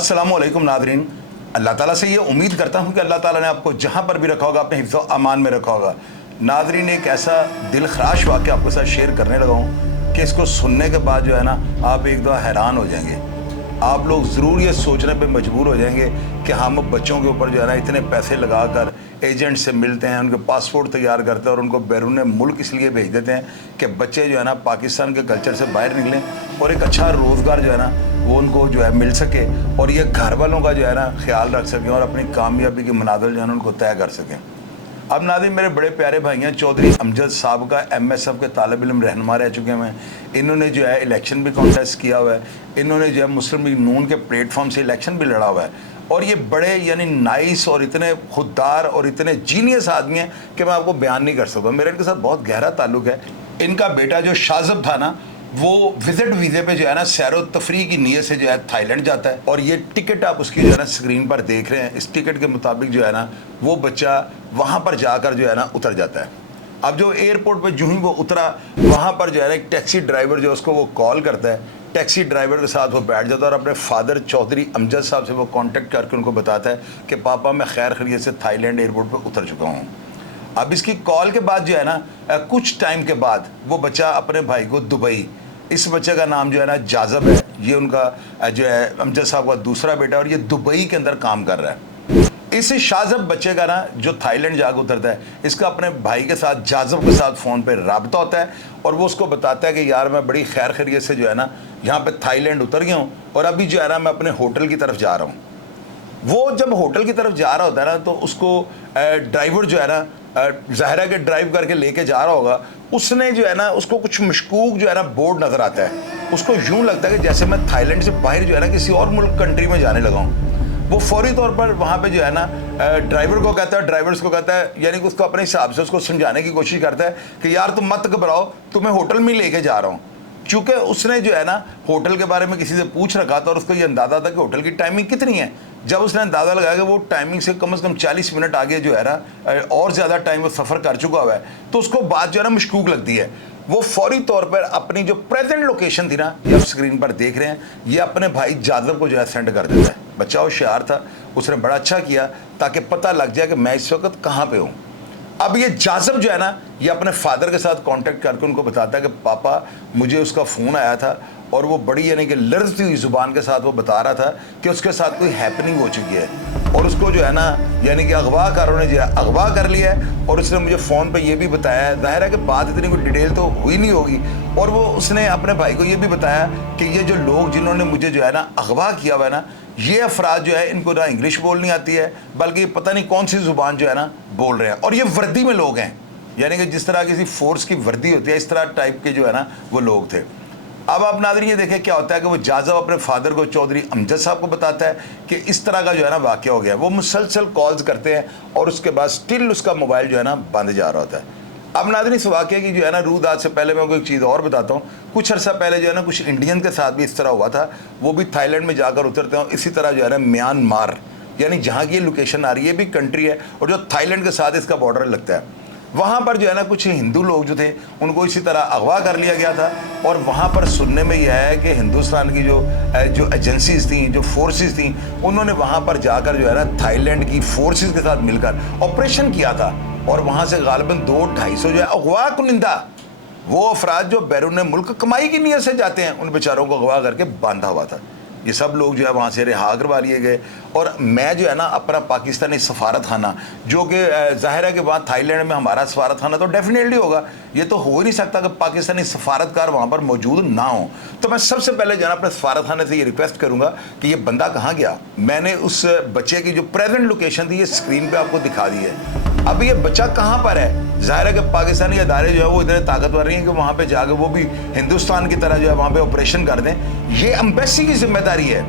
अस्सलामु अलैकुम नादरीन। अल्लाह ताला से ये उम्मीद करता हूँ कि अल्लाह ताला ने आपको जहाँ पर भी रखा होगा अपने हिफ्ज़ व अमान में रखा होगा। नादरीन, एक ऐसा दिल खराश वाक़या आपके साथ शेयर करने लगा हूँ कि इसको सुनने के बाद जो है ना, आप एक दफ़ा हैरान हो जाएंगे। आप लोग ज़रूर ये सोचने पे मजबूर हो जाएंगे कि हम बच्चों के ऊपर जो है ना इतने पैसे लगा कर एजेंट से मिलते हैं, उनके पासपोर्ट तैयार करते हैं और उनको बैरून मुल्क इसलिए भेज देते हैं कि बच्चे जो है ना पाकिस्तान के कल्चर से बाहर निकलें और एक अच्छा रोज़गार जो है ना वो उनको जो है मिल सके और ये घर वालों का जो है ना ख्याल रख सकें और अपनी कामयाबी की मनाजिल जो है ना उनको तय कर सकें। अब नाज़रीन, मेरे बड़े प्यारे भाई हैं चौधरी अमजद साहब का MSF के तालिब इल्म रहनुमा रह चुके हैं। इन्होंने जो है इलेक्शन भी कॉन्टेस्ट किया हुआ है, इन्होंने जो है मुस्लिम लीग नून के प्लेटफॉर्म से इलेक्शन भी लड़ा हुआ है और ये बड़े यानी नाइस और इतने खुददार और इतने जीनियस आदमी हैं कि मैं आपको बयान नहीं कर सकता। मेरा इनके साथ बहुत गहरा ताल्लुक है। इनका बेटा जो शाज़ब था ना, वो विजिट वीज़े पे जो है ना सैरो तफरी की नीयत से जो है थाईलैंड जाता है और ये टिकट आप उसकी जो है ना स्क्रीन पर देख रहे हैं। इस टिकट के मुताबिक जो है ना वो बच्चा वहाँ पर जाकर जो है ना उतर जाता है। अब जो एयरपोर्ट पर जो ही वो उतरा, वहाँ पर जो है ना एक टैक्सी ड्राइवर जो उसको वो कॉल करता है, टैक्सी ड्राइवर के साथ वो बैठ जाता है और अपने फादर चौधरी अमजद साहब से वो कांटेक्ट करके उनको बताता है कि पापा मैं खैर खैरियत से थाईलैंड एयरपोर्ट पर उतर चुका हूँ। अब इसकी कॉल के बाद जो है ना कुछ टाइम के बाद वो बच्चा अपने भाई को दुबई, इस बच्चे का नाम जो है ना जाज़ब है, ये उनका जो है अमजद साहब का दूसरा बेटा और ये दुबई के अंदर काम कर रहा है। इस शाज़ब बच्चे का ना जो थाईलैंड जाकर उतरता है, इसका अपने भाई के साथ जाज़ब के साथ फ़ोन पे राब्ता होता है और वो उसको बताता है कि यार मैं बड़ी खैर खैरियत से जो है ना यहाँ पे थाईलैंड उतर गया हूँ और अभी जो है ना मैं अपने होटल की तरफ जा रहा हूँ। वो जब होटल की तरफ जा रहा होता है ना तो उसको ड्राइवर जो है ना ज़ाहिरा के ड्राइव करके लेके जा रहा होगा, उसने जो है ना उसको कुछ मशकूक जो है ना बोर्ड नज़र आता है। उसको यूँ लगता है कि जैसे मैं थाईलैंड से बाहर जो है ना किसी और मुल्क कंट्री में जाने लगा हूँ। वो फौरी तौर पर वहाँ पे जो है ना ड्राइवर को कहता है, ड्राइवर्स को कहता है, यानी कि उसको अपने हिसाब से उसको समझाने की कोशिश करता है कि यार तुम मत घबराओ, तुम्हें होटल में लेके जा रहा हूँ। चूँकि उसने जो है ना होटल के बारे में किसी से पूछ रखा था और उसको ये अंदाज़ा था कि होटल की टाइमिंग कितनी है। जब उसने अंदाज़ा लगाया कि वो टाइमिंग से कम 40 मिनट आगे जो है ना और ज़्यादा टाइम वो सफ़र कर चुका हुआ है, तो उसको बात जो है ना मशकूक लगती है। वो फौरी तौर पर अपनी जो प्रेजेंट लोकेशन थी ना, ये आप स्क्रीन पर देख रहे हैं, ये अपने भाई जाज़ब को जो है सेंड कर देता है। बच्चा होशियार था, उसने बड़ा अच्छा किया ताकि पता लग जाए कि मैं इस वक्त कहाँ पर हूँ। अब ये जाज़ब जो है ना ये अपने फादर के साथ कांटेक्ट करके उनको बताता है कि पापा मुझे उसका फ़ोन आया था और वो बड़ी यानी कि लर्ज़ती हुई ज़ुबान के साथ वो बता रहा था कि उसके साथ कोई हैपनिंग हो चुकी है और उसको जो है ना यानी कि अगवाकारों ने जो है अगवा कर लिया है और उसने मुझे फ़ोन पे ये भी बताया है। ज़ाहिर है कि बात इतनी कोई डिटेल तो हुई नहीं होगी और वो उसने अपने भाई को ये भी बताया कि ये जो लोग जिन्होंने मुझे जो है ना अगवा किया हुआ है ना, ये अफराद जो है इनको ना इंग्लिश बोलनी आती है बल्कि पता नहीं कौन सी ज़ुबान जो है ना बोल रहे हैं और ये वर्दी में लोग हैं, यानी कि जिस तरह किसी फोर्स की वर्दी होती है इस तरह टाइप के जो है ना वो लोग थे। अब आप नाज़रीन ये देखें क्या होता है कि वो जाज़ब अपने फादर को चौधरी अमजद साहब को बताता है कि इस तरह का जो है ना वाक़या हो गया। वो मुसलसल कॉल्स करते हैं और उसके बाद स्टिल उसका मोबाइल जो है ना बंद जा रहा होता है। अब नाज़रीन इस वाक़े की जो है ना रूदात से पहले मैं आपको एक चीज़ और बताता हूँ। कुछ अर्सा पहले जो है ना कुछ इंडियन के साथ भी इस तरह हुआ था। वो भी थाईलैंड में जाकर उतरते हैं, इसी तरह जो है ना म्यांमार, यानी जहाँ की ये लोकेशन आ रही है भी कंट्री है और जो थाईलैंड के साथ इसका बॉर्डर लगता है, वहाँ पर जो है ना कुछ हिंदू लोग जो थे उनको इसी तरह अगवा कर लिया गया था और वहाँ पर सुनने में यह है कि हिंदुस्तान की जो एजेंसीज थी, जो फोर्सेस थी, उन्होंने वहाँ पर जाकर जो है ना थाईलैंड की फोर्सेस के साथ मिलकर ऑपरेशन किया था और वहाँ से गालिबन 200-250 जो है अगवा कुनिंदा वो अफराद जो बैरून मुल्क कमाई की नीयत से जाते हैं, उन बेचारों को अगवा करके बांधा हुआ था। ये सब लोग जो है वहाँ से रिहा करवा लिए गए और मैं जो है ना अपना पाकिस्तानी सफारत खाना, जो कि ज़ाहिर है कि वहाँ थाईलैंड में हमारा सफारत खाना तो डेफिनेटली होगा, ये तो हो ही नहीं सकता कि पाकिस्तानी सफारतकार वहाँ पर मौजूद ना हो। तो मैं सबसे पहले जो है ना अपने सफारत खाने से ये रिक्वेस्ट करूँगा कि ये बंदा कहाँ गया। मैंने उस बच्चे की जो प्रेजेंट लोकेशन थी ये स्क्रीन पर आपको दिखा दी है। अब ये बच्चा कहाँ पर है। ज़ाहिर है कि पाकिस्तानी अदारे जो है वो इतने ताकतवर नहीं है कि वहाँ पे जाकर वो भी हिंदुस्तान की तरह जो है वहाँ पे ऑपरेशन कर दें। ये एम्बेसी की जिम्मेदारी है,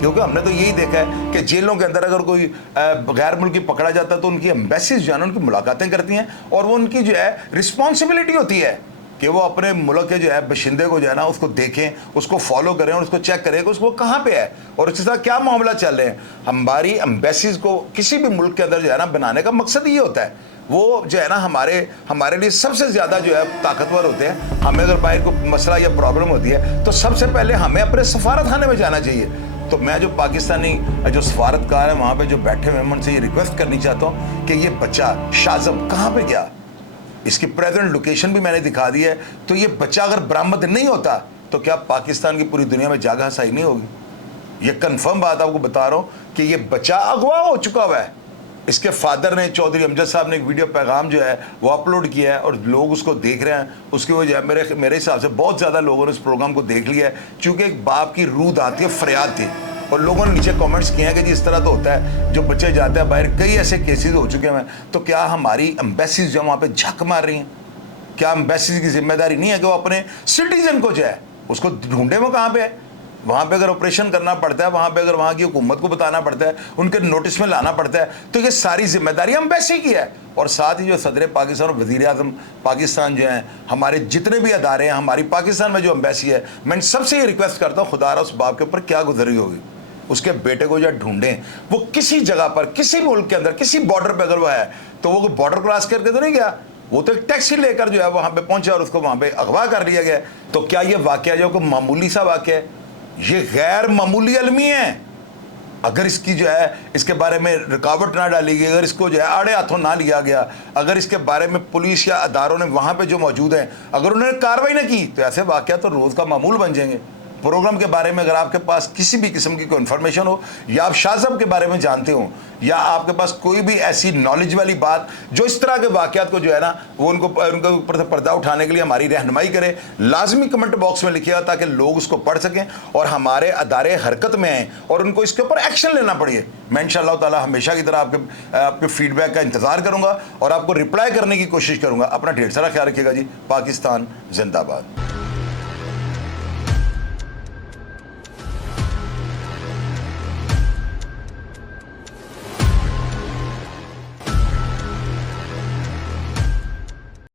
क्योंकि हमने तो यही देखा है कि जेलों के अंदर अगर कोई गैर मुल्की पकड़ा जाता है तो उनकी एम्बेसीज जो है उनकी मुलाकातें करती हैं और वो उनकी जो है रिस्पॉन्सिबिलिटी होती है कि वो अपने मुल्क के जो है बशिंदे को जो है ना उसको देखें, उसको फॉलो करें और उसको चेक करें कि उसको कहाँ पे है और उसके साथ क्या मामला चल रहे हैं। हमारी एम्बेसीज को किसी भी मुल्क के अंदर जो है ना बनाने का मकसद ये होता है, वो जो है ना हमारे लिए सबसे ज़्यादा जो है ताकतवर होते हैं। हमें अगर बाहर को मसला या प्रॉब्लम होती है तो सबसे पहले हमें अपने सफारत खाने में जाना चाहिए। तो मैं जो पाकिस्तानी जो सफारतकार है वहाँ पे जो बैठे हुए हैं, मैं उनसे ये रिक्वेस्ट करनी चाहता हूँ कि ये बच्चा शाहजब कहाँ पे गया, इसकी प्रेजेंट लोकेशन भी मैंने दिखा दी है। तो ये बच्चा अगर बरामद नहीं होता तो क्या पाकिस्तान की पूरी दुनिया में जगह सही नहीं होगी? ये कंफर्म बात आपको बता रहा हूँ कि ये बच्चा अगवा हो चुका हुआ है। इसके फादर ने, चौधरी अमजद साहब ने एक वीडियो पैगाम जो है वो अपलोड किया है और लोग उसको देख रहे हैं। उसकी वजह मेरे हिसाब से बहुत ज़्यादा लोगों ने उस प्रोग्राम को देख लिया है, चूँकि एक बाप की रूह आती है, फरियाद थी। और लोगों ने नीचे कमेंट्स किए हैं कि जी इस तरह तो होता है, जो बच्चे जाते हैं बाहर, कई ऐसे केसेस हो चुके हैं। तो क्या हमारी एम्बेसीज जो वहाँ पे झक मार रही हैं? क्या एम्बेसीज की जिम्मेदारी नहीं है कि वो अपने सिटीजन को जो है उसको ढूंढे? वो कहाँ पे है? वहाँ पे अगर ऑपरेशन करना पड़ता है, वहाँ पे अगर वहाँ की हुकूमत को बताना पड़ता है, उनके नोटिस में लाना पड़ता है, तो ये सारी जिम्मेदारी एम्बेसी की है। और साथ ही जो सदर पाकिस्तान और वज़ीर आज़म पाकिस्तान जो हैं, हमारे जितने भी अदारे हैं, हमारी पाकिस्तान में जो एम्बेसी है, मैं सबसे ये रिक्वेस्ट करता हूँ, खुदा उस बाप के ऊपर क्या गुजरी होगी, उसके बेटे को जो ढूंढें। वो किसी जगह पर, किसी मुल्क के अंदर, किसी बॉर्डर पर अगर वो है तो वो बॉर्डर क्रॉस करके तो नहीं गया, वो तो एक टैक्सी लेकर जो है वहाँ पे पहुँचा और उसको वहाँ पे अगवा कर लिया गया। तो क्या ये वाक़या जो कोई मामूली सा वाक़या है? ये गैर मामूली अलमी है। अगर इसकी जो है इसके बारे में रुकावट ना डाली गई, अगर इसको जो है आड़े हाथों ना लिया गया, अगर इसके बारे में पुलिस या अदारों ने वहाँ पे जो मौजूद हैं अगर उन्होंने कार्रवाई ना की, तो ऐसे वाक़या तो रोज़ का मामूल बन जाएंगे। प्रोग्राम के बारे में अगर आपके पास किसी भी किस्म की कोई इन्फॉर्मेशन हो, या आप शाहजब के बारे में जानते हो, या आपके पास कोई भी ऐसी नॉलेज वाली बात जो इस तरह के वाक़यात को जो है ना वो उनके ऊपर से पर्दा उठाने के लिए हमारी रहनुमाई करे, लाजमी कमेंट बॉक्स में लिखिएगा ताकि लोग उसको पढ़ सकें और हमारे अदारे हरकत में आएँ और उनको इसके ऊपर एक्शन लेना पड़े। मैं इंशाअल्लाह ताला हमेशा की तरह आपके फीडबैक का इंतज़ार करूँगा और आपको रिप्लाई करने की कोशिश करूँगा। अपना ढेर सारा ख्याल रखिएगा जी। पाकिस्तान जिंदाबाद।